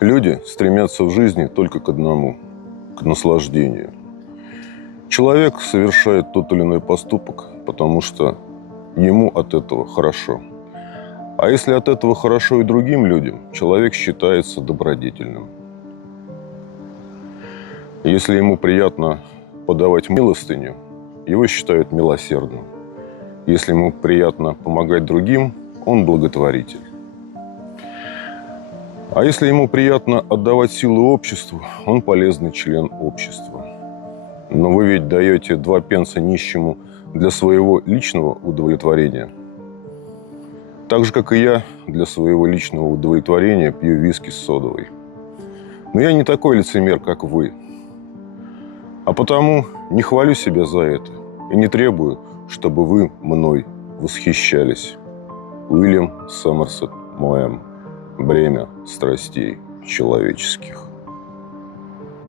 Люди стремятся в жизни только к одному – к наслаждению. Человек совершает тот или иной поступок, потому что ему от этого хорошо. А если от этого хорошо и другим людям, человек считается добродетельным. Если ему приятно подавать милостыню, его считают милосердным. Если ему приятно помогать другим, он благотворитель. А если ему приятно отдавать силу обществу, он полезный член общества. Но вы ведь даете 2 пенса нищему для своего личного удовлетворения. Так же, как и я, для своего личного удовлетворения пью виски с содовой. Но я не такой лицемер, как вы. А потому не хвалю себя за это и не требую, чтобы вы мной восхищались. Уильям Сомерсет Моэм. Бремя страстей человеческих.